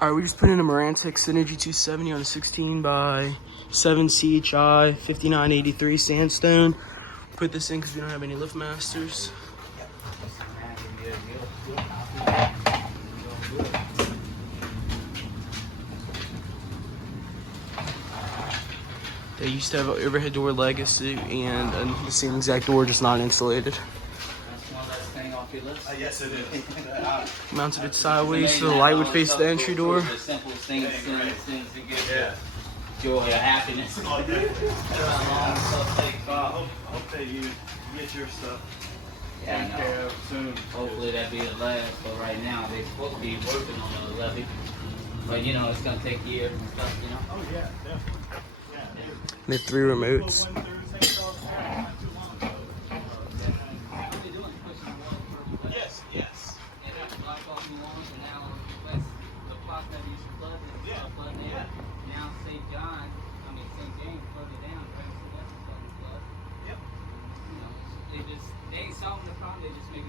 All right, we just put in a Marantec Synergy 270 on a 16 by 7 CHI 5983 sandstone. Put this in because we don't have any lift masters. They used to have an overhead door legacy and the same exact door, just not insulated. Yes, it is. Mounted it sideways so the light would face the entry door. The simplest things to get joy or happiness. I hope that you get your stuff taken care of soon. Hopefully that'll be the last, but right now they're supposed to be working on the levy. But you know, it's gonna take years and stuff, you know. Oh yeah, definitely. Yeah, They have 3 remotes. Yes, yes. Now St. John, I mean St. James further down, right? So that's starting to flood. Yep. You know, they ain't solving the problem, they just making